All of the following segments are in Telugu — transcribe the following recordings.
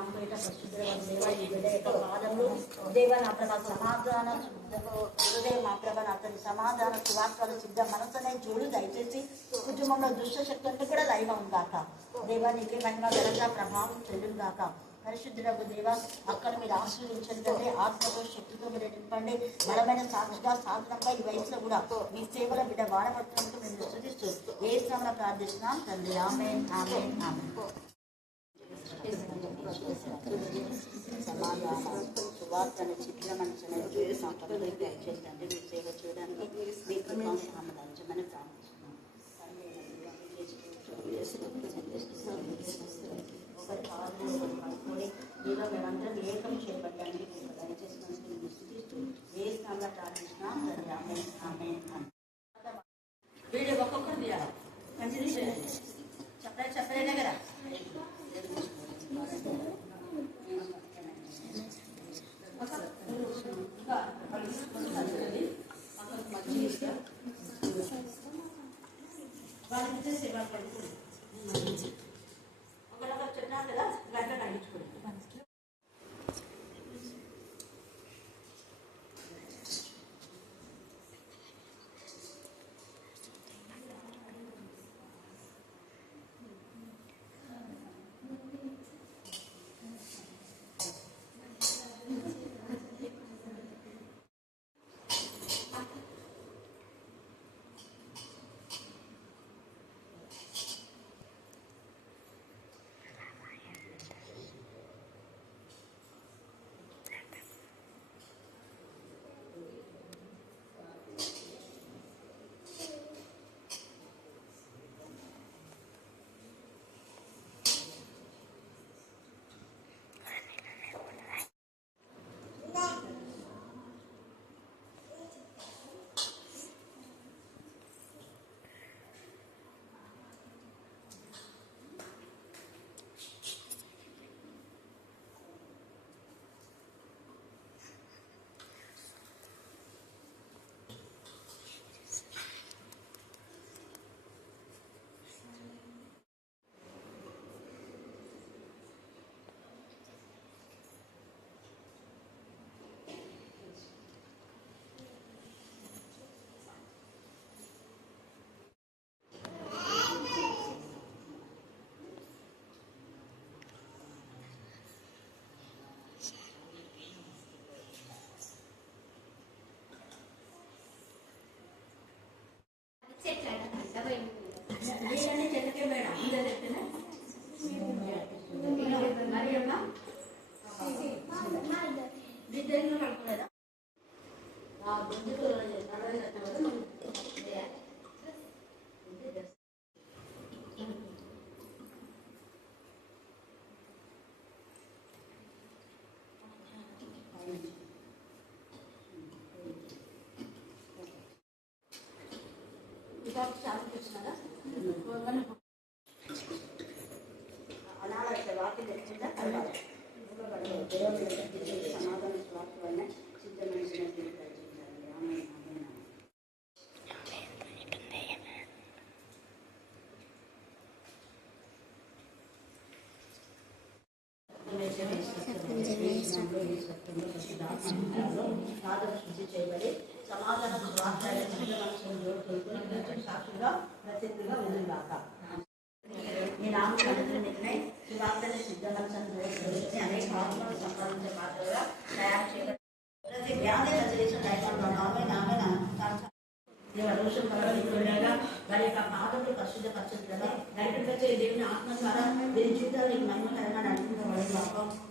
నామపేట పరిశుద్ధ దేవ ఈ బిడ్డ యొక్క పాదములు దేవ నా ప్రభ సమాధాన హృదయం మా ప్రభ అతని సమాధాన సువార్తలు సిద్ధ మనసునే చూడు దయచేసి కుటుంబంలో దుష్ట శక్తులను కూడా లైవ్ ఉందాక దేవ నీకే మహిమ ఘనత ప్రభావం చెల్లుగాక పరిశుద్ధులకు దేవ అక్కడ మీరు ఆశీర్వించండి ఆత్మతో శక్తితో మీరు నింపండి బలమైన సాక్షిగా సాధనంగా ఈ వయసులో కూడా మీ సేవల బిడ్డ వాడబడుతున్నట్టు మేము స్తుతిస్తూ ఏ శ్రమలో ప్రార్థిస్తున్నాం తండ్రి ఆమేన్ ఆమేన్ ఆమేన్. సమాధానం సువార్తను చిత్ర మనసును దయచేసండి మీ సేవ చేయడానికి మీకు సమాధానించమని ప్రార్థిస్తున్నాం. మీలో మేమందరం ఏకం చేపట్టండి దయచేసి మనసుని స్తుతిస్తూ ఏ స్థానంలో ప్రార్థిస్తున్నాం తండ్రి ఆమేన్ ఆమేన్ ఆమేన్. వీడియో ఒక్కొక్కరు తీయాలి మంచిది చెప్పలేనే కదా. వాళ్ళకి సేవ పడుతుంది ఒకరొకరు చెప్పినా కదా గంట నడిచుకోండి. చెట్లకే మేడం మరి అమ్మా ఇద్దరు పడుకోలేదా వచ్చినారా అనాథ వాకి తెలిసిందా సమాధాన స్వార్థ వల్ల సిద్ధమైన శుద్ధి చేయబడి సమాధాన సాక్షులుగా ప్రసిద్ధిగా వెలుగులాక ఈ నామకరణికై సువార్తని సిద్ధపరచని అనేక ఆత్మలు సంపాదించే పాత్రగా తయారు చేయబడి ప్రతి వ్యాధి రచన రోషం పడగా వారి యొక్క పాదములు పరిశుద్ధపరచుగా నడిపించే దేవుని ఆత్మ ద్వారా వీరి జీవితాలు మహిమకరంగా నడిపించబడి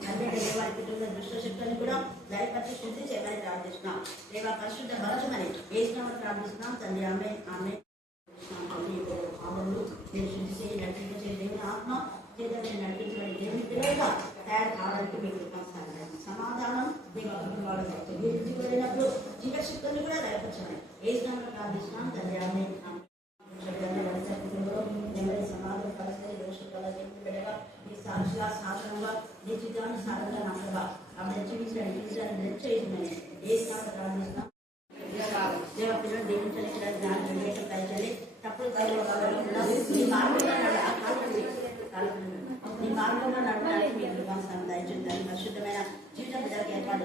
అదే వారి కుటుంబ దుష్ట శక్తులను కూడా దయపరిచి శుద్ధి చేయమని ప్రార్థిస్తున్నాం. దేవా పరిశుద్ధ బలచమని వేసినామని ప్రార్థిస్తున్నాం తండ్రి ఆమేన్ ఆమేన్. పాదములు మీరు శుద్ధి చేయి నడిపించే దేవుని ఆత్మ చేతని నడిపించబడి దేవుని పిల్లలుగా తయారు కావడానికి మీకు సమాధానం దేవ కుటుంబాలు జీవించబడినప్పుడు జీవశక్తులను కూడా దయపరచమని వేసినామని ప్రార్థిస్తున్నాం తండ్రి ఆమేన్ ఆమేన్. నెమ్మది సమాధాన పరిస్థితి దోషకాల బిడ్డగా ఈ సాక్షిగా సాధనంగా నీ చిత్తానుసారంగా నమ్మగా ఆమె జీవించడానికి చేయమని వేసినామని ప్రార్థిస్తున్నాం. దేవ పిల్లలు దీవించడానికి జ్ఞానం వివేకం దయచేయాలి. తప్పుడు నీ మార్గంలో నడవడానికి మీకు విశ్వాసాన్ని దయచేయాలి.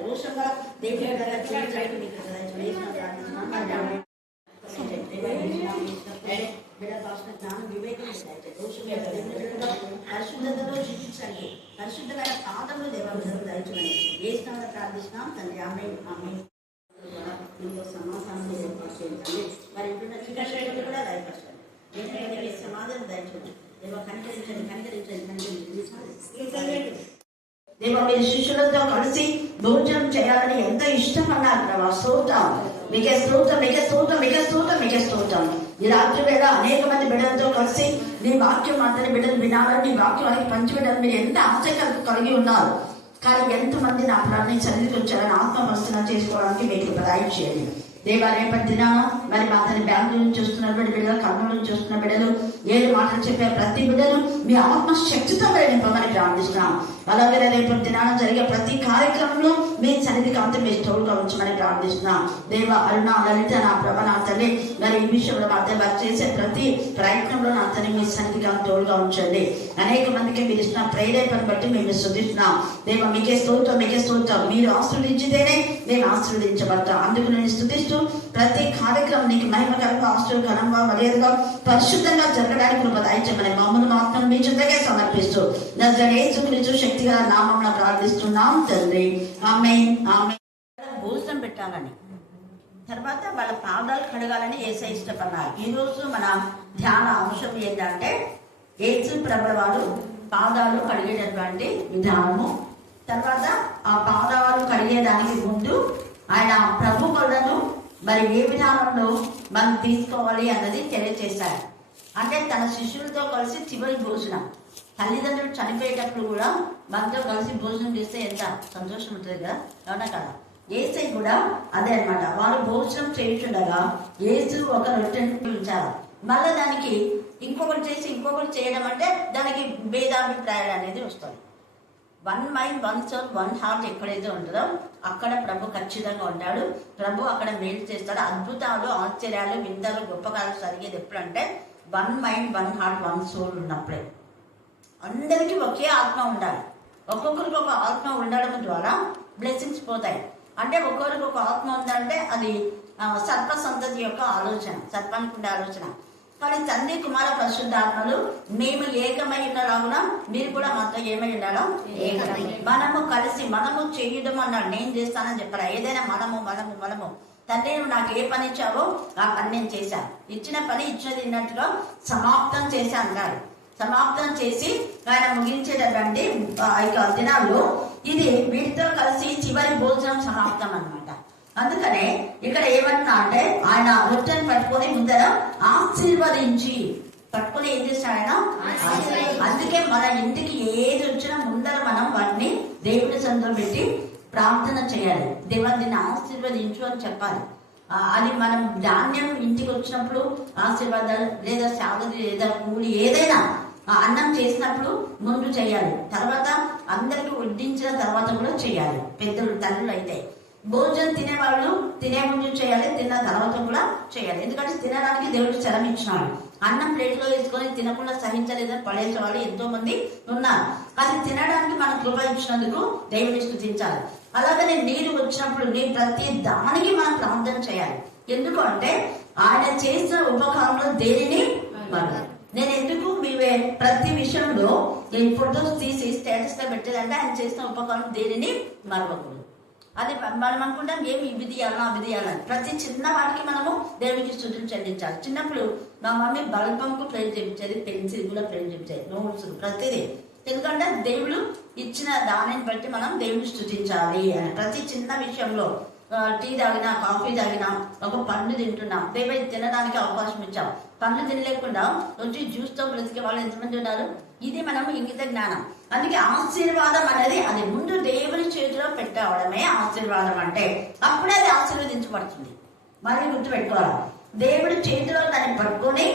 రోషంగా దేవుని దగ్గర చేయడానికి మీకు దయచేయండి. ప్రార్థిస్తున్నాం. బిడ్డ కావాల్సిన జ్ఞానం వివేకం పరిశుద్ధతలో జీవించండి. పరిశుద్ధమైన పాదములు దేవాలయం దయచేయండి. ఏ స్థానంలో ప్రార్థిస్తున్నాం తండ్రి. ఆమె ఆమె సమాధానం ఏర్పాటు చేయండి. మరి ఇంటున్న చిన్న కూడా దయపరచండి. ఏంటంటే సమాధానం దయచేయండి. దేవ కనికరించండి, కనికరించండి, కనికరించండి. దేవ మీరు శిష్యులతో కలిసి భోజనం చేయాలని ఎంత ఇష్టపడ్డారు ప్రభా. స్తోత్రం, మీకే స్తోత్రం, మీకే స్తోత్రం, మీకే స్తోత్రం, మీకే స్తోత్రం. ఈ రాత్రి వేళ అనేక మంది బిడ్డలతో కలిసి నీ వాక్యం అందరి బిడ్డలు వినాలని, నీ వాక్యానికి పంచిపెట్టాలని మీరు ఎంత ఆసక్తి కలిగి ఉన్నారు. కానీ ఎంతమంది నా ప్రాణాన్ని చదివికి వచ్చారని ఆత్మపరిశీలన చేసుకోవడానికి మీకు ప్రదాయం చేయండి. దేవా రేపటి దినాన మరి మా తన బ్యాంకు నుంచి చూస్తున్నటువంటి బిడ్డలు, కర్నూలు నుంచి చూస్తున్న బిడ్డలు, ఏడు మాటలు చెప్పే ప్రతి బిడ్డలు మీ ఆత్మశక్తితో నింపమని ప్రార్థిస్తున్నాం. అలాగే రేపటి దినాన జరిగే ప్రతి కార్యక్రమంలో మీ సన్నిధికి అంతా మీ తోడుగా ఉంచమని ప్రార్థిస్తున్నాం. దేవ అరుణ, లలిత, నా ప్రభ, నా తల్లి మరి ఈ విషయంలో మా తల్లి వారు చేసే ప్రతి ప్రయత్నంలో నా తల్లి మీ సన్నిధికి అంత తోడుగా ఉంచండి. అనేక మందికి మీరు ఇస్తున్న ప్రేరేపణ బట్టి మేము స్తుతిస్తున్నాం. దేవ మీకే స్తోత్రం, మీకే స్తోత్రం. మీరు ఆశీర్వదించితేనే మేము ఆశీర్వదించబడతాం. అందుకు నేను స్తుతిస్తూ ప్రతి కార్యక్రమం నీకు మహిమకరంగా, ఆశ్చర్యకరంగా, మర్యాదగా, పరిశుద్ధంగా జరగడానికి కృప దయచేయమని మమ్మల్ని మాత్రం మీ చెంతగా సమర్పిస్తూ యేసుక్రీస్తు శక్తిగల నామమున ప్రార్థిస్తున్నాం తండ్రి. ఆమేన్, ఆమేన్. భోజనం పెట్టాలని, తర్వాత వాళ్ళ పాదాలు కడగాలని యేసయ్య ఇష్టపడ్డారు. ఈరోజు మన ధ్యాన అంశం ఏంటంటే యేసు ప్రభువు వారు పాదాలు కడిగేటటువంటి విధానము. తర్వాత ఆ పాదాలు కడిగేదానికి ముందు ఆయన ప్రభువులను మరి ఏ విధానంలో మనం తీసుకోవాలి అన్నది తెలియజేశారు. అంటే తన శిష్యులతో కలిసి చివరి భోజనం, తల్లిదండ్రులు చనిపోయేటప్పుడు కూడా మనతో కలిసి భోజనం చేస్తే ఎంత సంతోషం ఉంటుంది కదా, అవునా కదా. యేసయ్య కూడా అదే అనమాట. వారు భోజనం చేయుచుండగా యేసు ఒక రొట్టెను ఉంచారు. మళ్ళీ దానికి ఇంకొకటి చేసి ఇంకొకటి చేయడం అంటే దానికి భేదాభిప్రాయాలు అనేది వస్తుంది. 1 మైండ్ 1 సోల్ 1 హార్ట్ ఎక్కడైతే ఉంటుందో అక్కడ ప్రభు ఖచ్చితంగా ఉంటాడు. ప్రభు అక్కడ మేలు చేస్తాడు. అద్భుతాలు, ఆశ్చర్యాలు, వింతలు, గొప్ప కాలం జరిగేది ఎప్పుడంటే 1 మైండ్ 1 హార్ట్ 1 సోల్ ఉన్నప్పుడే. అందరికీ ఒకే ఆత్మ ఉండాలి. ఒక్కొక్కరికి ఒక ఆత్మ ఉండడం ద్వారా బ్లెస్సింగ్స్ పోతాయి. అంటే ఒక్కొక్కరికి ఒక ఆత్మ ఉందంటే అది సర్ప సంతతి యొక్క ఆలోచన, సర్పానికి ఉండే ఆలోచన. కానీ తండ్రి, కుమార, పరిశుద్ధాత్మలు మేము ఏకమై ఉన్నలాగున మీరు కూడా మాతో ఏమై ఉండాలో ఏకమై, మనము కలిసి మనము చేయడం అన్నాడు. నేను చేస్తానని చెప్పారా. ఏదైనా మనము మనము మనము తండ్రి నువ్వు నాకు ఏ పని ఇచ్చావో ఆ పని నేను చేశాను. ఇచ్చిన పని ఇచ్చినది ఉన్నట్టుగా సమాప్తం చేశా అన్నాడు. సమాప్తం చేసి ఆయన ముగించేటటువంటి దినాల్లో ఇది వీటితో కలిసి చివరి భోజనం సమాప్తం అన్నమాట. అందుకనే ఇక్కడ ఏమంటున్నా అంటే ఆయన రొట్టెను పట్టుకొని ముందర ఆశీర్వదించి పట్టుకొని ఏం చేస్తాడు ఆయన. అందుకే మన ఇంటికి ఏది వచ్చినా ముందర మనం వాటిని దేవుడి సన్నిధిలో పెట్టి ప్రార్థన చేయాలి. దేవుడిని ఆశీర్వదించు అని చెప్పాలి. అది మనం ధాన్యం ఇంటికి వచ్చినప్పుడు ఆశీర్వాదాలు, లేదా సాగుది, లేదా కూలి, ఏదైనా అన్నం చేసినప్పుడు ముందు చేయాలి. తర్వాత అందరికి వడ్డించిన తర్వాత కూడా చేయాలి. పెద్దలు, తల్లులు అయితే భోజనం తినేవాళ్ళు తినే ముందు చేయాలి, తిన్న తర్వాత కూడా చేయాలి. ఎందుకంటే తినడానికి దేవుడు శ్రమ ఇచ్చినాడు. అన్నం ప్లేట్లో వేసుకొని తినకుండా సహించలేదని పడేసే వాళ్ళు ఎంతో మంది ఉన్నారు. అది తినడానికి మనం కృప ఇచ్చినందుకు దేవుని స్తుతించాలి. అలాగనే నీరు వచ్చినప్పుడు నీ ప్రతి దానికి మనం ప్రార్థన చేయాలి. ఎందుకు అంటే ఆయన చేసిన ఉపకారంలో దేనిని నేను ఎందుకు మీవే ప్రతి విషయంలో నేను ఫొటోస్ తీసి స్టేటస్ గా పెట్టేదంటే ఆయన చేసిన ఉపకారం దేనిని మరవకూడదు. అది మనం అనుకుంటాం ఏమి ఇది తీయాలన్నా అవి తీయాలని. ప్రతి చిన్న వాటికి మనము దేవునికి స్తుతులు చెల్లించాలి. చిన్నప్పుడు మా మమ్మీ బల్బంకు ప్రేమ చేయించేది, పెన్సిల్ కూడా ప్రేమ చేయించేది, నోట్స్ ప్రతిదీ. ఎందుకంటే దేవుడు ఇచ్చిన దానిని బట్టి మనం దేవుని స్తుతించాలి అని. ప్రతి చిన్న విషయంలో టీ తాగినా, కాఫీ తాగినా, ఒక పండు తింటున్నా, దేవుడు తినడానికి అవకాశం ఇచ్చాం. పండ్లు తినలేకుండా వచ్చి జ్యూస్తో బ్రతికే వాళ్ళు ఎంతమంది ఉన్నారు. ఇది మనం ఇంగిత జ్ఞానం. అందుకే ఆశీర్వాదం అనేది అది ముందు దేవుని చేతిలో పెట్టవడమే ఆశీర్వాదం అంటే. అప్పుడే అది ఆశీర్వదించబడుతుంది. మరి గుర్తుపెట్టుకోవాలి, దేవుడి చేతిలో దాన్ని పట్టుకొని,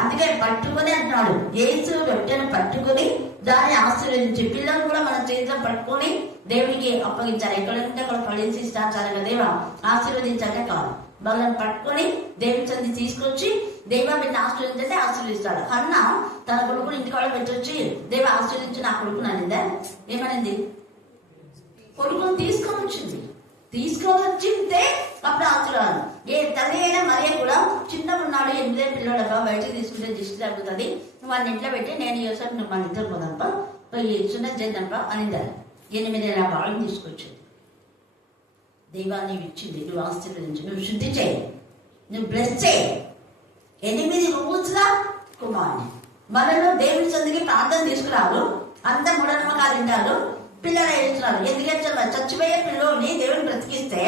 అందుకే పట్టుకొని అంటున్నాడు. యేసు రొట్టెను పట్టుకొని దాన్ని ఆశీర్వదించి, పిల్లలు కూడా మన చేతిలో పట్టుకొని దేవునికి అప్పగించాలి. ఎక్కడంటే అక్కడ పడేసి ఇష్టాచారంగా దేవా ఆశీర్వదించాకే కాదు, వాళ్ళని పట్టుకొని దేవుని చెంది తీసుకొచ్చి దేవా వీటిని ఆశీర్వదించే ఆశీర్వదిస్తాడు. అన్న తన కొడుకుని ఇంటికాడ పెట్టొచ్చి దేవ ఆశీర్వదించి నా కొడుకుని అనిందా? ఏమనింది? కొడుకుని తీసుకొని వచ్చింటే అప్పుడు ఆశీర్వాదం. ఏ తల్లి అయినా మరియ కూడా చిన్నగా ఉన్నాడు, 8 ఏళ్ళ పిల్లడబ్బా, బయటకు తీసుకుంటే దిష్టి తగ్గుతుంది, వాళ్ళని ఇంట్లో పెట్టి నేను యోసేపు నువ్వు మన ఇద్దరు పోదాంపా, చిన్న చేద్దాంపా అనిందారు. 8 ఏళ్ళ బాగా తీసుకొచ్చింది. దైవాన్ని ఇచ్చింది, నువ్వు ఆశీర్వదించు, నువ్వు శుద్ధి చేయి, నువ్వు బ్లెస్ చేయి. 8 రోజుల కుమారుని మనలో దేవుడి సందికి ప్రార్థన తీసుకురారు, అంత మూఢనమ్మకాలు తింటారు, పిల్లలు ఏడుస్తున్నారు. ఎందుకంటే చచ్చిపోయే పిల్లోని దేవుని బ్రతికిస్తే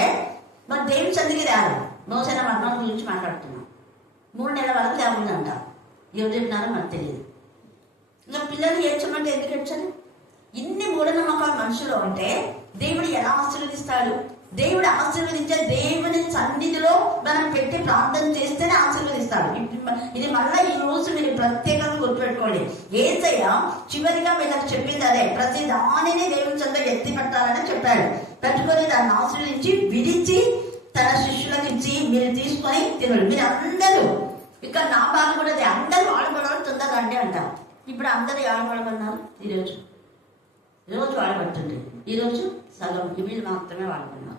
మరి దేవుడి సందికి రారు. మోసైన మరణం గురించి మాట్లాడుతున్నాం. 3 నెలల వరకు లేకుందంట. ఎవరు చెప్పినారో మనకు తెలియదు. ఇంకా పిల్లలు ఏడ్చమంటే ఎందుకు ఏడ్చాలి? ఇన్ని మూఢనమ్మకాలు మనుషులు ఉంటే దేవుడు ఎలా ఆశీర్వదిస్తాడు? దేవుడు ఆశీర్వదించే దేవుని సన్నిధిలో మనం పెట్టి ప్రార్థన చేస్తేనే ఆశీర్వదిస్తాడు. ఇది మళ్ళీ ఈ రోజు మీరు ప్రత్యేకంగా గుర్తుపెట్టుకోండి. యేసయ్య చివరిగా వీళ్ళకి చెప్పింది అదే, ప్రతి దానిని దేవుని చెంత ఎత్తి పెట్టాలని చెప్పాడు. పెట్టుకొని దాన్ని ఆశీర్వదించి విడిచి తన శిష్యులకు ఇచ్చి మీరు తీసుకొని తినడు. మీరు అందరూ ఇక్కడ నా బాధ కూడా అదే, అందరూ వాడబడాలి తొందరగా అంటాం. ఇప్పుడు అందరూ వాడబడమన్నారు. ఈరోజు వాడబడుతుంది, ఈరోజు సగం వీళ్ళు మాత్రమే వాడబడినారు.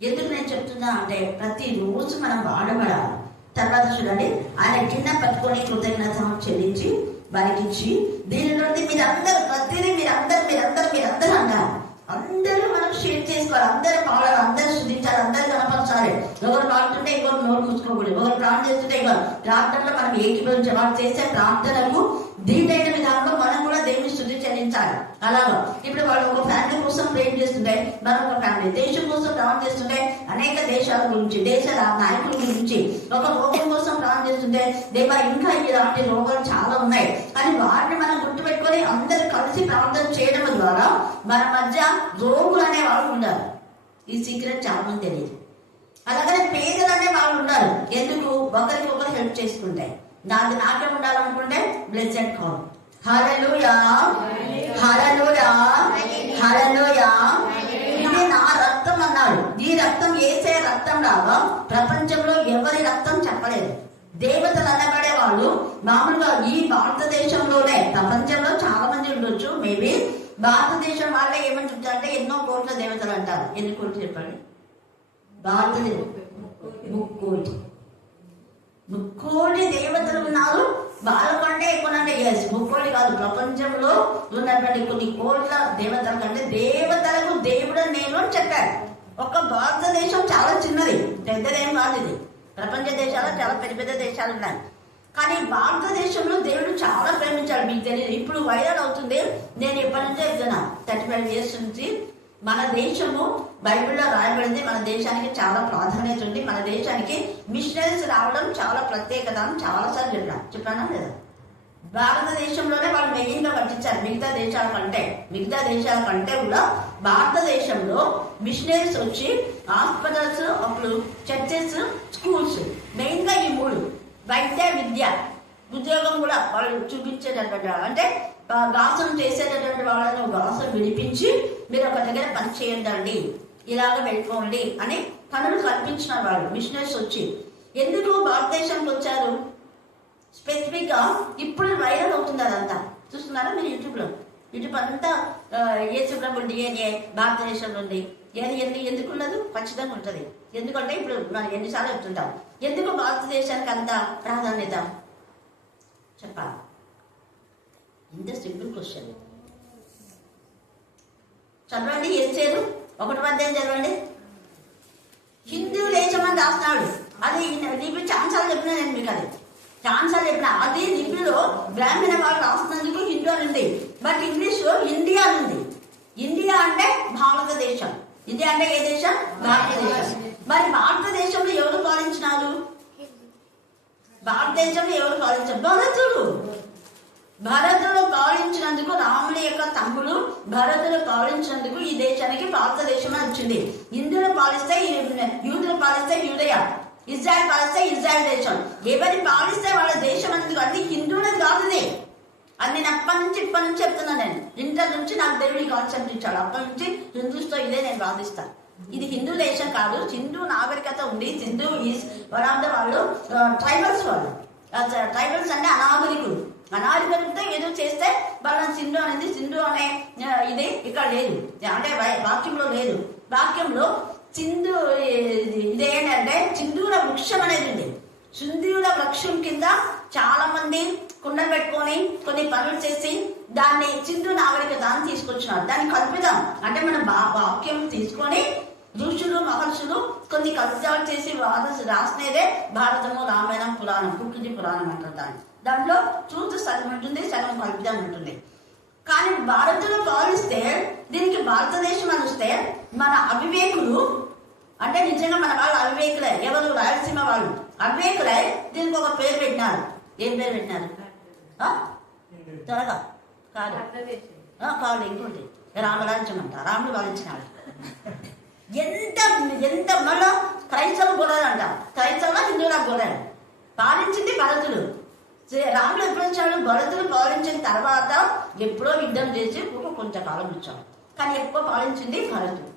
ఎందుకు నేను చెప్తున్నా అంటే ప్రతిరోజు మనం వాడబడాలి. తర్వాత చూడండి, ఆయన గిన్నె పట్టుకొని కృతజ్ఞత చెల్లించి వారికి ఇచ్చి దీని నుండి మీరందరూ ప్రతిదీ మీరందరూ అన్నారు. అందరూ మనం షేర్ చేసుకోవాలి, అందరూ పాడాలి, అందరూ శుద్ధించాలి, అందరూ కనపరచాలి. ఎవరు పాడుతుంటే ఎవరు నోరు మూసుకోకూడదు, ఎవరు ప్రార్థన చేస్తుంటే ఎవరు ప్రార్థనలో మనం ఏకీభవించాలి. వాళ్ళు చేసే ప్రార్థనకు దీటైన విధానంలో మనం కూడా దేవుని స్థుతి చెల్లించాలి. అలాగా ఇప్పుడు వాళ్ళు ఒక ఫ్యామిలీ కోసం ప్రేమ్ చేస్తుంటే మరొక ఫ్యామిలీ, దేశం కోసం ప్రార్థన చేస్తుంటే అనేక దేశాల గురించి, దేశ నాయకుల గురించి, ఒక రోగం కోసం ప్రార్థన చేస్తుంటే దేవా ఇంకా ఇలాంటి రోగాలు చాలా ఉన్నాయి అని వాటిని మనం గుర్తుపెట్టుకొని అందరూ కలిసి ప్రార్థన చేయడం ద్వారా మన మధ్య రోగులు అనే వాళ్ళు ఉన్నారు. ఈ సీక్రెట్ చాలా మంది తెలియదు. అలాగే పేదలు అనే వాళ్ళు ఉన్నారు. ఎందుకు? ఒకరికి ఒకరు హెల్ప్ చేసుకుంటాయి. నాకే ఉండాలనుకుంటే బ్లెస్సెడ్ కాల్. హల్లెలూయా, హల్లెలూయా, హల్లెలూయా. ఇది నా రక్తం అన్నాడు. ఈ రక్తం యేసే రక్తం లాగా ప్రపంచంలో ఎవరి రక్తం చెప్పలేదు. దేవతలు అనబడే వాళ్ళు మామూలుగా ఈ భారతదేశంలోనే, ప్రపంచంలో చాలా మంది ఉండొచ్చు, మేబీ భారతదేశం వాళ్ళే ఏమని చెప్తారంటే ఎన్నో కోట్ల దేవతలు అంటారు. ఎన్ని కోట్లు చెప్పండి? భారతదేశం 3 కోటి దేవతలు ఉన్నారు. వాళ్ళకంటే ఎక్కువనంటే ఎస్ 3 కోటి కాదు, ప్రపంచంలో ఉన్నటువంటి కొన్ని కోట్ల దేవతల కంటే దేవతలకు దేవుడు నేను అని చెప్పాడు. ఒక భారతదేశం చాలా చిన్నది, పెద్దదేం కాదు. ఇది ప్రపంచ దేశాలు చాలా పెద్ద దేశాలు ఉన్నాయి. కానీ భారతదేశంలో దేవుడు చాలా ప్రేమించాడు. మీకు తెలియదు, ఇప్పుడు వైరల్ అవుతుంది. నేను ఎప్పటి నుంచో చెప్తున్నా, 35 years నుంచి మన దేశము బైబిల్లో రాయబడింది. మన దేశానికి చాలా ప్రాధాన్యత ఉంది. మన దేశానికి మిషనరీస్ రావడం చాలా ప్రత్యేకత అని చాలాసార్లు చెప్పానా లేదా? భారతదేశంలోనే వాళ్ళు మెయిన్గా పట్టించారు. మిగతా దేశాల కంటే కూడా భారతదేశంలో మిషనరీస్ వచ్చి హాస్పిటల్స్, అప్పుడు చర్చెస్, స్కూల్స్, మెయిన్గా ఈ 3. వైద్య, విద్య, ఉద్యోగం కూడా వాళ్ళు చూపించేటటువంటి, అంటే గాసం చేసేటటువంటి వాళ్ళని గాసం విడిపించి మీరు ఒక దగ్గర పని చేయండి, ఇలాగ వెళ్ళిపోండి అని పనులు కల్పించిన వాళ్ళు మిషనరీస్ వచ్చి. ఎందుకు భారతదేశానికి వచ్చారు? స్పెసిఫిక్ గా ఇప్పుడు వైరల్ అవుతుంది అదంతా. చూస్తున్నారా మీరు యూట్యూబ్ అంతా యేసు ప్రభు DNA భారతదేశంలో ఉంది. ఎందుకు ఉండదు? ఖచ్చితంగా ఉంటుంది. ఎందుకంటే ఇప్పుడు మనం ఎన్నిసార్లు చెప్తుంటాం. ఎందుకు భారతదేశానికి అంత ప్రాధాన్యత చెప్పాలి? ఇంత సింపుల్ క్వశ్చన్. చదవండి, ఎస్సేరు 1 చదవండి. హిందూ దేశం అని రాస్తున్నాడు. అది లిపి ఛాన్సాలు చెప్పినా నేను మీకు, అది ఛాన్సాలు చెప్పిన అది లిపిలో బ్రాహ్మణ వాళ్ళు రాస్తున్నందుకు హిందూ అని ఉంది. బట్ ఇంగ్లీష్ లో ఇండియా అని ఉంది. ఇండియా అంటే భారతదేశం. ఇండియా అంటే ఏ దేశం? భారతదేశం. మరి భారతదేశంలో ఎవరు పాలించినారు? భారతదేశంలో ఎవరు పాలించారు? భరతుడు పాలించినందుకు, రాముడి యొక్క తమ్ముడు భరతుడు పాలించినందుకు ఈ దేశానికి భారతదేశం అని వచ్చింది. హిందువులు పాలిస్తే యూదులు పాలిస్తే యూదయ, ఇజ్రాయెల్ పాలిస్తే ఇజ్రాయెల్ దేశం. ఎవరి పాలిస్తే వాళ్ళ దేశం అందుకు. అది హిందువులకు కాదు. అది నేను ఇప్పటి నుంచి చెప్తున్నాను. నేను ఇంటర్ నుంచి నాకు దేవుడి కాన్సెప్ట్ ఇచ్చాడు. అప్పటి నుంచి హిందూస్తో ఇదే నేను వాదిస్తాను. ఇది హిందూ దేశం కాదు, సింధు నాగరికత ఉంది. Sindhu is one of the వాళ్ళు ట్రైబల్స్. వాళ్ళు ట్రైబల్స్ అంటే అనాగరికులు. అనాగరికత ఏదో చేస్తే వాళ్ళని సింధు అనేది, సింధు అనే ఇది ఇక్కడ లేదు, అంటే వాక్యంలో లేదు. వాక్యంలో ఇదేంటంటే సింధూర వృక్షం అనేది ఉంది. సింధూర వృక్షం కింద చాలా మంది కుండలు పెట్టుకొని కొన్ని పనులు చేసి దాన్ని సింధు నాగరికత అని తీసుకొచ్చినారు. దాన్ని కల్పిద్దాం అంటే మన వాక్యం తీసుకొని ఋషులు మహర్షులు కొన్ని కల్పితాలు చేసి రాసినదే భారతము, రామాయణం, పురాణం, కుటుంబ పురాణం అంటారు దాన్ని. దాంట్లో ట్రూత్ సగం ఉంటుంది, సగం కల్పితం ఉంటుంది. కానీ భారత్లో పాలిస్తే దీనికి భారతదేశం అని వస్తే మన అవివేకులు అంటే నిజంగా మన వాళ్ళు అవివేకులే. ఎవరు? రాయలసీమ వాళ్ళు అవివేకులే దీనికి ఒక పేరు పెట్టినారు. ఏం పేరు పెట్టినారు? త్వరగా కాదు కాదు ఇంకోటి రామరాజ్యం అంట. రాముడు పాలించినాడు. ఎంత మళ్ళా క్రైస్తవ గొడవలు అంట. క్రైస్తవ హిందువుల గొడవలు పాలించింది భరతుడు. రాముడు ఎప్పుడు వచ్చాడు? భరతుడు పాలించిన తర్వాత ఎప్పుడో యుద్ధం చేసి కొంతకాలం వచ్చాడు. కానీ ఎక్కువ పాలించింది భరతుడు.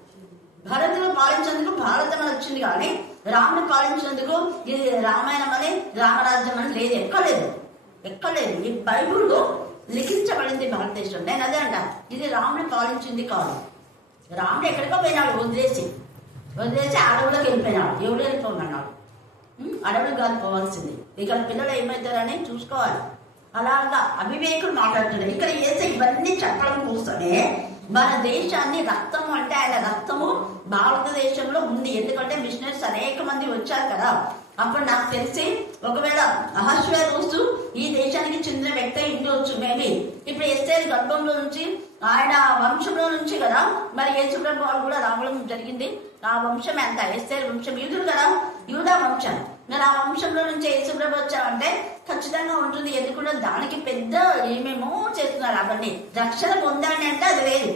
భరతుడు పాలించేందుకు భారతం అని వచ్చింది, కానీ రాముడు పాలించినందుకు ఇది రామాయణం అని రామరాజ్యం అని లేదు, ఎక్కలేదు. ఈ బైబుల్లో లిఖించబడింది భారతదేశం. నేను అదే అంట, ఇది రాముడు పాలించింది కాదు. రాముడు ఎక్కడికో పోయినాడు, వదిలేసి అడవులకు వెళ్ళిపోయినాడు. ఎవడు వెళ్ళిపోమన్నాడు? అడవులు కాదు పోవాల్సింది. ఇక్కడ పిల్లలు ఏమవుతారని చూసుకోవాలి. అలాగా అవివేకులు మాట్లాడుతున్నారు. ఇక్కడ ఏసే ఇవన్నీ చెప్పడం కోసమే మన దేశాన్ని రక్తము అంటే ఆయన రక్తము భారతదేశంలో ఉంది. ఎందుకంటే మిషనరీస్ అనేక మంది వచ్చారు కదా. అప్పుడు నాకు తెలిసి ఒకవేళ అహశ్వేరోసు ఈ దేశానికి చెందిన వ్యక్తి ఉండవచ్చు మేబీ. ఇప్పుడు ఎస్తేర్ గర్భంలో నుంచి ఆయన వంశంలో నుంచి కదా మరి యేసుప్రభు వాళ్ళు కూడా రావడం జరిగింది. ఆ వంశం ఎంత? ఎస్తేర్ వంశం యూదులు కదా, యూదా వంశం. మరి ఆ వంశంలో నుంచి యేసుప్రభు వచ్చామంటే ఖచ్చితంగా ఉంటుంది. ఎందుకంటే దానికి పెద్ద ఏమేమో చేస్తున్నారు. అవన్నీ రక్షణ పొందాలి అంటే అది లేదు.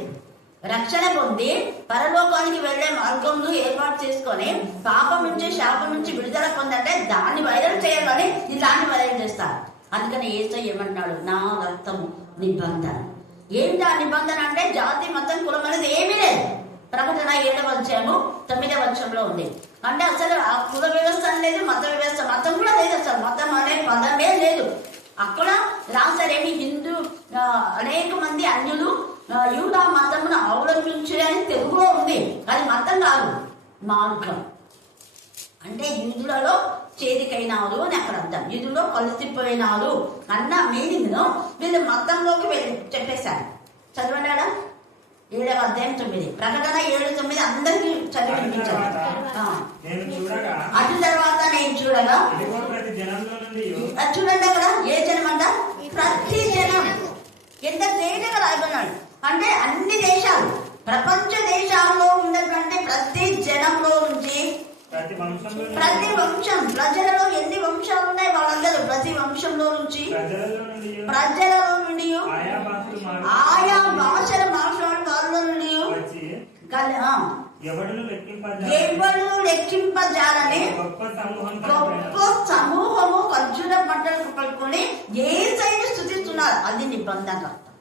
రక్షణ పొంది పరలోకానికి వెళ్లే మార్గంలో ఏర్పాటు చేసుకొని పాపం నుంచి శాపం నుంచి విడుదల పొందంటే దాన్ని వైరల్ చేయాలని ఇలాంటి వైరల్ చేస్తారు. అందుకని యేసయ్య ఏమంటున్నాడు? నా రక్తము నిబంధన. ఏంటి ఆ నిబంధన అంటే జాతి మతం కులం అనేది ఏమీ లేదు. ప్రకటన 7వ అధ్యాయము 9వ వచనంలో ఉంది. అంటే అసలు ఆ కుల వ్యవస్థ లేదు, మత వ్యవస్థ, మతం కూడా లేదు. అసలు మతం అనే పదమే లేదు. అక్కడ రాసారేమి హిందూ అనేక మంది అన్యులు యూదా మతమును అవలంబించే అని తెలుగులో ఉంది. అది మతం కాదు, మార్గం. అంటే యూదులలో చేరికైనారు అని అక్కడ అర్థం. యూదులో కలిసిపోయినారు అన్న మీనింగ్ ను వీళ్ళు మతంలోకి వెళ్ళి చెప్పేశారు. చదవడా 7వ అధ్యాయం 9. ప్రకటన 7:9 అందరికీ చదివి వినిపించారు. అటు తర్వాత నేను చూడగా చూడండి అక్కడ ఏ జనం అంట? ప్రతి జనం. ఎంత తేలిగా రాయబడినాడు అంటే అన్ని దేశాలు, ప్రపంచ దేశాల్లో ఉన్నటువంటి ప్రతి జనంలో నుంచి, ప్రతి వంశం, ప్రజలలో ఎన్ని వంశాలు ఉన్నాయి వాళ్ళందరూ ప్రతి వంశంలో నుంచి, ప్రజలలో నుండి, ఆయా భాషలు మాట్లాడే వాళ్ళ నుండి ఎవరు లెక్కింపజాలని గొప్ప సమూహము ఖర్జూర పంటలు పట్టుకొని యేసయ్యను స్తుతిస్తున్నారు. అది నిబంధన రక్తం.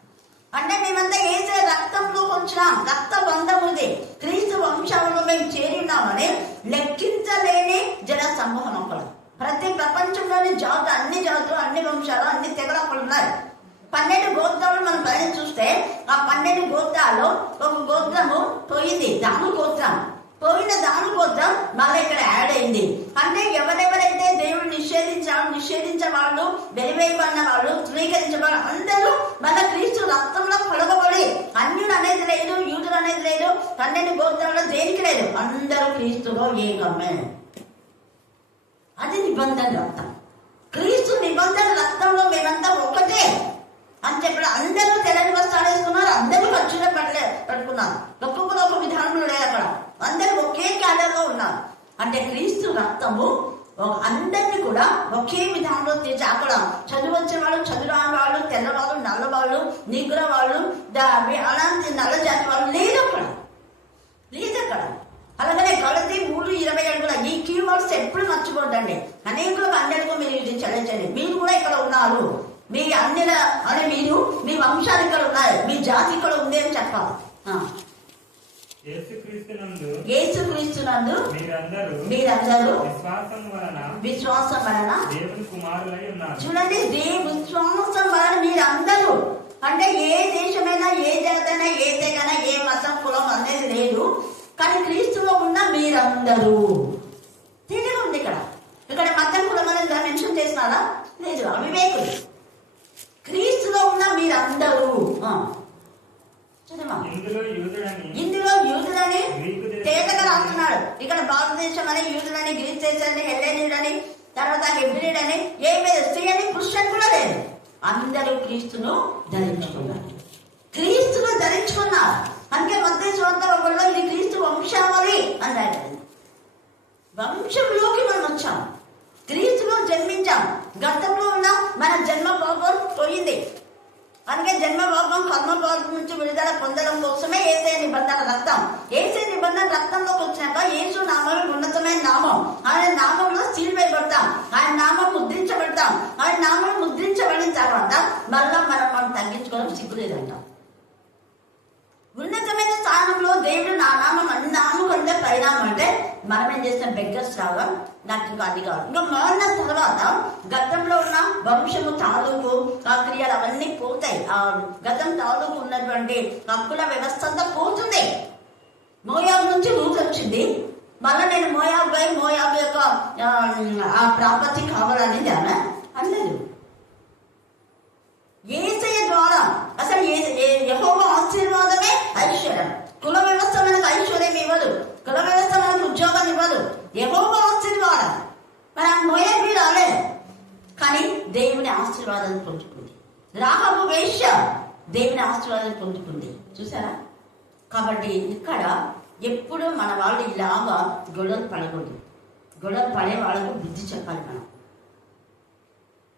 అంటే మేమంతా యేసే రక్తంలో వచ్చినాం. రక్త బంధం ఉంది. క్రీస్తు వంశాలలో మేము చేరి ఉన్నామని లెక్కించలేని జన సమూహం అక్కడ. ప్రతి ప్రపంచంలోని జాతులు, అన్ని జాతులు, అన్ని వంశాలు, అన్ని తెగలు అక్కడ ఉన్నాయి. 12 గోత్రాలు మనం పైన చూస్తే ఆ 12 గోత్రాలు ఒక గోత్రము పోయింది, దాను గోత్రం పోయిన దాను గోత్రం మళ్ళీ ఇక్కడ యాడ్ అయింది. అంటే ఎవరెవరైతే దేవుడు నిషేధించే వాళ్ళు, వెలివేయబడిన వాళ్ళు, ధృవీకరించబడి అందరూ మన క్రీస్తు రక్తంలో కలగబడి, అన్యులు అనేది లేదు, యూదులు అనేది లేదు, 12 గోత్రాల్లో దేనికి లేదు, అందరూ క్రీస్తులో ఏకమే. అది నిబంధన రక్తం. క్రీస్తు నిబంధన రక్తంలో మేమంతా ఒకటే అని చెప్పి అందరూ తెల్లని వస్త్రాలు వేసుకున్నారు, అందరూ ఖర్చులో పట్టుకున్నారు. ఒక్కొక్కరు ఒక విధానంలో లేదు అక్కడ, అందరూ ఒకే క్యాలర్లో ఉన్నారు. అంటే క్రీస్తు రక్తము అందరినీ కూడా ఒకే విధానంలో తీర్చి, అక్కడ చదువు వచ్చే వాళ్ళు, చదువు రాని వాళ్ళు, తెల్లవాళ్ళు, నల్లవాళ్ళు, నిగ్ర వాళ్ళు, అలాంటి నల్ల జాతి వాళ్ళు లేదు అక్కడ. అలాగనే గలతీ 3:27 ఈ కీవర్డ్స్ ఎప్పుడు మర్చిపోద్దండి. అనేకులకు అందరికీ మీరు ఇది చదివించండి. మీరు కూడా ఇక్కడ ఉన్నారు, మీ అన్నిల అని మీరు, మీ వంశాలు ఇక్కడ ఉన్నాయి, మీ జాతి ఇక్కడ ఉంది అని చెప్పాలి. యేసుక్రీస్తునందు మీరందరూ విశ్వాసం వలన దేవుని కుమారులై ఉన్నారు. చూడండి, విశ్వాసం వలన మీరందరూ అంటే ఏ దేశమైనా, ఏ జాతైనా, ఏ తెగైనా, ఏ మీరందరూ. తెలివి ఉంది ఇక్కడ. ఇక్కడ మధ్య కులం అనేది మెన్షన్ చేస్తున్నారా? లేదు. అవివేకులు. క్రీస్తులో ఉన్న మీరందరూ. ఇందులో యూదులని తేటగా రాస్తున్నాడు. ఇక్కడ భారతదేశం అని, యూదులని, గ్రీస్ దేశాన్ని, హెల్లెనీయుడని, తర్వాత హెబ్రీయుడని, ఏ స్త్రీ అని, పురుషుని కూడా లేదు. అందరూ క్రీస్తును ధరించుకున్నారు. క్రీస్తును ధరించుకున్నారు. అందుకే మత్తయి సువార్త 1లో ఇది క్రీస్తు వంశావళి అన్నాడు. వంశంలోకి మనం వచ్చాం, క్రీస్తులో జన్మించాం. గతంలో ఉన్న మన జన్మ పాపం పోయింది. అందుకే జన్మ పాపం, కర్మ పాపం నుంచి విడుదల పొందడం కోసమే యేసయ్య నిబంధన రక్తం. యేసయ్య నిబంధన రక్తంలోకి వచ్చినాక యేసు నామం ఉన్నతమైన నామం. ఆయన నామంలో సీల్ వేయబడతాం. ఆయన నామం ముద్రించబడతాం. ఆయన నామం ముద్రించబడిన తర్వాత మళ్ళా మనం తగ్గించుకోవడం సిగ్గులేదంటాం. ఉన్నతమైన స్థానంలో దేవుడు నా నామం అన్ని నామం కంటే పరిణామం. అంటే మనం ఏం చేస్తాం? బెగ్గర్స్ రాగా నాకు ఇంకా అది కాదు. ఇంకా మారిన తర్వాత గతంలో ఉన్న వంశము తాలూకు ఆ క్రియలు అవన్నీ పోతాయి. ఆ గతం తాలూకు ఉన్నటువంటి హక్కుల వ్యవస్థ అంతా పోతుంది. మోయాబు నుంచి రూట్ వచ్చింది. మళ్ళీ నేను మోయాబు యొక్క ఆ ప్రాపర్టీ కావాలనేది ఆమె అనలేదు. యేసయ్య ద్వారా అసలు యెహోవా ఆశీర్వాదమే ఐశ్వర్యం. కుల వ్యవస్థ మనకు ఐశ్వర్యం ఇవ్వదు. కుల వ్యవస్థ మనకు ఉద్యోగం ఇవ్వదు. యెహోవా ఆశీర్వాదం. మన మోయాబు రాలేదు, కానీ దేవుని ఆశీర్వాదం పొందుకుంది. రాహాబు వేశ్య దేవుని ఆశీర్వాదం పొందుకుంది. చూసారా? కాబట్టి ఇక్కడ ఎప్పుడు మన వాళ్ళు ఇలాగా గొడవలు పడకూడదు. గొడవలు పడే వాళ్ళకు బుద్ధి చెప్పాలి మనం.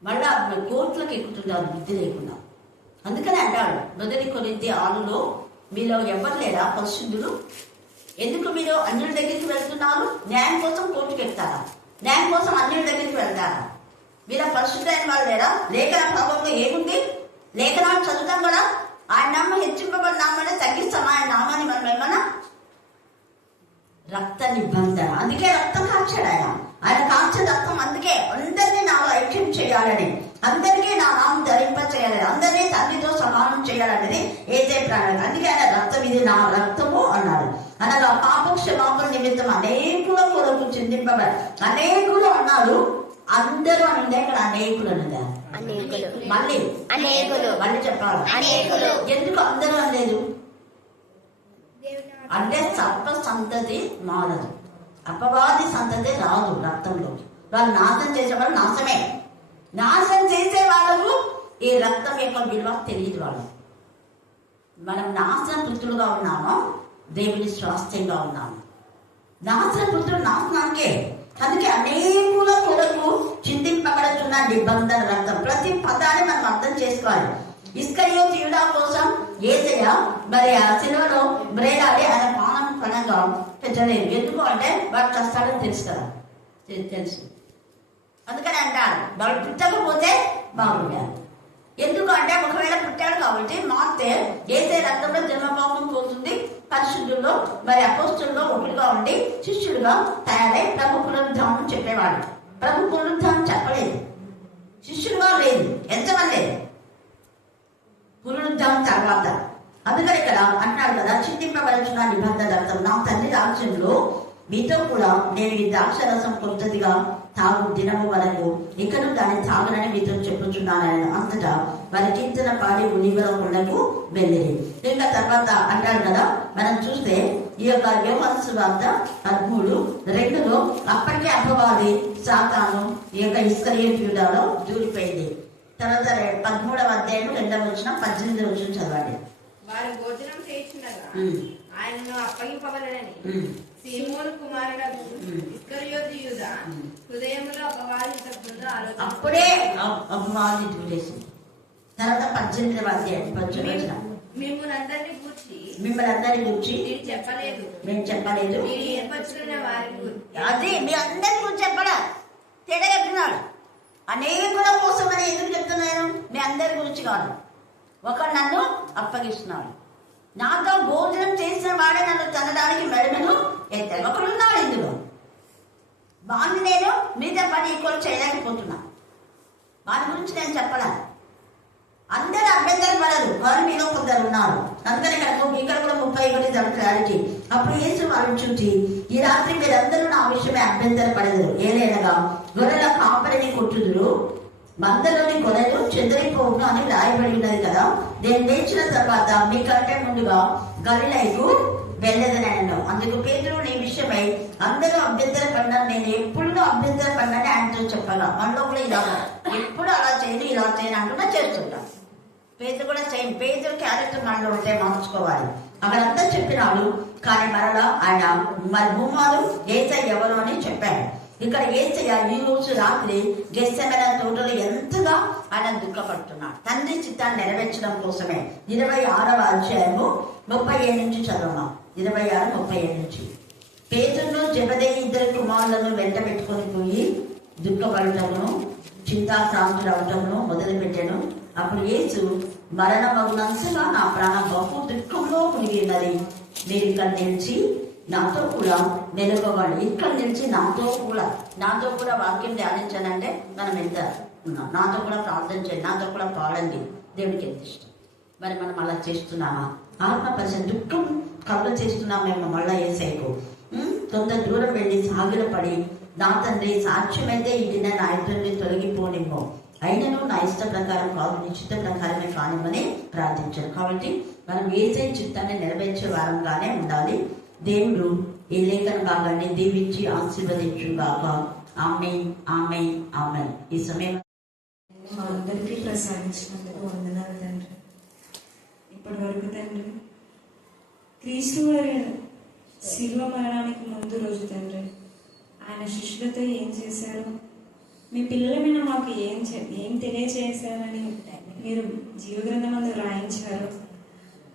మళ్ళా కోర్టులకు ఎక్కుతుంటారు బుద్ధి లేకుండా. అందుకని అంటాడు 1 కొరింథీ 6లో, మీలో ఎవరు లేరా పరిశుద్ధులు? ఎందుకు మీరు అన్యుల దగ్గరికి వెళ్తున్నారు? న్యాయం కోసం కోర్టుకు ఎక్కుతారా? న్యాయం కోసం అన్యుల దగ్గరికి వెళ్తారా? మీరు పరిశుద్ధమైన వాళ్ళు లేరా? లేఖన భాగంలో ఏముంది? లేఖనాలు చదువుతాం కదా. ఆయన నామం హెచ్చింపబడిన నామాన్ని తగ్గిస్తాం. ఆయన నామాన్ని మనం ఏమన్నా రక్త నిబంధన. అందుకే రక్తం కాల్చాడు ఆయన కాల్చే రక్తం. అందుకే అందరినీ నాలో ఐక్యం చేయాలని, అందరికీ నా నామం ధరింప చేయాలని, అందరినీ తండ్రితో సమానం చేయాలనేది ఏదే ప్రాణం. అందుకే ఆయన రక్తం, ఇది నా రక్తము అన్నాడు. అనగా పాపక్షమాపణ నిమిత్తం అనేకుల కొరకు చిందింపబడి, అనేకులు అన్నాడు. అందరూ అని ఇక్కడ అనేకులు అన్నది. మళ్ళీ చెప్పాలి. ఎందుకు అందరూ అనలేదు? అంటే సర్ప సంతతి మారదు, అపవాది సంతతి రాదు రక్తంలోకి. వాళ్ళు నాశనం చేసేవాళ్ళు నాశమే. నాశనం చేసే వాళ్ళకు ఈ రక్తం యొక్క విలువ తెలియదు. వాళ్ళు మనం నాశన పుత్రులుగా ఉన్నామో, దేవుని స్వాస్థ్యంగా ఉన్నాము. నాశన పుత్రులు నాశనానికే. అందుకే అనేకుల కొరకు చిందింపబడుతున్న నిబంధన రక్తం. ప్రతి పదాన్ని మనం అర్థం చేసుకోవాలి. ఇస్కరియోతు యూదా కోసం యేసయ్య మరి ఆ శిలువలో బ్రేలాడి ఆయన పనంగా పెంచలేదు. ఎందుకు అంటే వాడు కష్టాలని తెలుసు కదా, తెలుసు. అందుకని అంటారు వాడు పుట్టకపోతే బాగుండాలి. ఎందుకంటే ఒకవేళ పుట్టాడు కాబట్టి మారితే యేసయ్య రక్తంలో జన్మపాపం పోతుంది. పరిశుద్ధుల్లో మరి అపోస్తుల్లో ఒకటిగా ఉండి శిష్యుడుగా తయారై ప్రభు పునరుద్ధానం చెప్పేవాడు. ప్రభు పునరుద్ధానం చెప్పలేదు, శిష్యుడుగా లేదు, ఎంతమంది లేదు పునరుద్ధానం తర్వాత. అందుకని ఇక్కడ అంటున్నాడు కదా, చింతింపబడుచున్న నిబంధన రక్తం నా తండ్రి రాజ్యంలో మీతో కూడా నేను ఈ ద్రాక్షరసం కొత్తదిగా తాగు దినము వరకు ఇకను దాన్ని తాగనని మీతో చెప్పుచున్నాను. అంతటా వారి కీర్తన పాడి మునివల కొండకు వెళ్ళేది. ఇంకా తర్వాత అంటాడు కదా, మనం చూస్తే ఈ యొక్క యోహాను సువార్త 13:2లో అప్పటికే అపవాది సాతాను ఈ యొక్క ఇస్కరియోతు యూదాలో దూరిపోయింది. తర్వాత 13వ అధ్యాయం 2వ వచనం 18వ వచనం చదవండి. వారు భోజనం చేయుచుండగా ఆయనను అప్పగింపవలెనని సీమోను కుమారుడగు ఇస్కరియోతు యూదా హృదయములో అపవాది ముందు ఆలోచన. అప్పుడే అపవాది దూరేసింది. తర్వాత 18వ అధ్యాయం 18వ వచనం. మిమ్మల్ని అందరినీ గూర్చి నేను చెప్పలేదు మీరు ఏర్పరచుకున్న వారి అది మీ అందరి గురించి చెప్పడా తేడా చెప్తున్నాడు. అనేకుల కోసం అని ఎందుకు చెప్తున్నాను? మీ అందరి గురించి కాదు. ఒకడు నన్ను అప్పగిస్తున్నాడు. నాతో భోజనం చేసిన వాడే నన్ను తినడానికి మెడను ఎత్తాడు. ఒకడున్నాడు ఇందులో. వాడిని నేను మీతో పని ఈక్వల్ చేయలేకపోతున్నా. వాడి గురించి నేను చెప్పలేదు. అందరూ అభ్యంతరం పడరు, వారు మీలో కొందరు ఉన్నారు. అందుకని ఇక్కడ కూడా క్లారిటీ. అప్పుడు యేసు వారిని చూచి, ఈ రాత్రి మీరందరూ నా విషయమే అభ్యంతరపడదురు. ఏలైనగా గొర్రెల కాపరిని కొట్టుదురు, మందలోని గొర్రెలు చెదరిపోవును అని రాయబడి ఉన్నది కదా. నేను లేచిన తర్వాత మీకంటే ముందుగా గలిలయకు వెళ్ళేదనను. అందుకు పేతురు నీ విషయమై అందరూ అభ్యంతరపడినా నేను ఎప్పుడు అభ్యంతరపడినని ఆయనతో చెప్పాలా. మనలో కూడా ఇలా ఎప్పుడు అలా చేయను ఇలా చేయను అంటున్నా చేస్తుంటాం. పేతురు కూడా చేయను. పేతురు క్యారెక్టర్ మనలో ఉంటే మార్చుకోవాలి. అక్కడంతా చెప్పినాడు. కానీ మరలా ఆయన మరి భూమాలు యేసయ్య ఎవరు అని చెప్పాడు. ఇక్కడ యేసయ్య ఈ రోజు రాత్రి గెత్సెమనే తోటలో ఎంతగా ఆయన దుఃఖపడుతున్నాడు. తండ్రి చిత్తాన్ని నెరవేర్చడం కోసమే. 26వ అధ్యాయము 37 నుంచి చదవమా. 26:37 నుంచి. పేతురును జెబెదయి ఇద్దరు కుమారులను వెంట పెట్టుకొని పోయి దుఃఖపడటమును చింతాక్రాంతులవటమును మొదలు పెట్టాను. అప్పుడు యేసు, మరణమగునంతగా నా ప్రాణం బహు దుఃఖంలో మునిగి ఉన్నది. మీరు ఇక్కడ నిలిచి నాతో కూడా మెలుకోవాలి. ఇక్కడ నిలిచి నాతో కూడా వాక్యం ధ్యానించానంటే మనం ఎంత ఉన్నాం. నాతో కూడా ప్రార్థన చేయండి, నాతో కూడా పాడండి. దేవుడికి ఎంత ఇష్టం. మరి మనం అలా చేస్తున్నామా? ఆత్మపరిచయం దుఃఖం కళ్ళు చేస్తున్నామేమో మళ్ళా యేసయ్యకు. కొంత దూరం వెళ్ళి సాగిలపడి, నా తండ్రి సాక్ష్యమైతే ఈ దిన నా ఇద్దరిని తొలగిపోనిమ్మో, అయినను నా ఇష్ట ప్రకారం కాదు నీ చిత్త ప్రకారమే కానివ్వని ప్రార్థించాను. కాబట్టి మనం యేసయ్య చిత్తాన్ని నెరవేర్చే వారంగానే ఉండాలి. దేవుడు ఈ లేఖన భాగాన్ని దీవించి ఆశీర్వదించుగాక. ఆమేన్, ఆమేన్, ఆమేన్. ఈ సమయం మా అందరికీ ప్రసాదించినందుకు వందనాలు తండ్రి. ఇప్పటి వరకు తండ్రి, క్రీస్తు వారి శిలువ మరణానికి ముందు రోజు తండ్రి ఆయన శిష్యులతో ఏం చేశారు, మీ పిల్లల మీద మాకు ఏం తెలియజేశారని మీరు జీవగ్రంథమందు రాయించారు.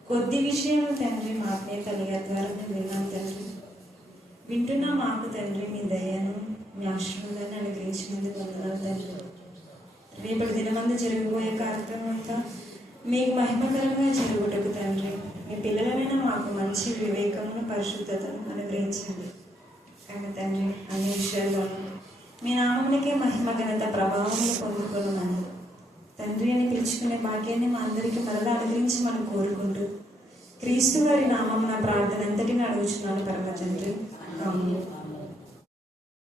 కొద్ది విషయాలు తండ్రి మా ఆత్మీయ తల్లిగారి ద్వారా మేము విన్నాం తండ్రి. వింటున్నా మాకు తండ్రి మీ దయను మీ ఆశీర్వాదాన్ని అనుగ్రహించినందుకు వందనాలు తండ్రి. రేపటి దినమందు జరిగిపోయే కార్యక్రమం అంతా మీకు మహిమకరంగా జరుగుటకు తండ్రి మీ పిల్లలైనా మాకు మంచి వివేకమును పరిశుద్ధతను అనుగ్రహించండి. కానీ తండ్రి అన్ని విషయాల్లో మీ నామమునికే మహిమ ఘనత ప్రభావములు పొందుకున్నాను తండ్రి అని పిలుచుకునే భాగ్యాన్ని మా అందరికీ మరలా అనుగ్రహించి మనం కోరుకుంటూ క్రీస్తు వారి నామమున ప్రార్థన అంతటిని అడుగుచున్నాను పరమ తండ్రి. ఆమేన్.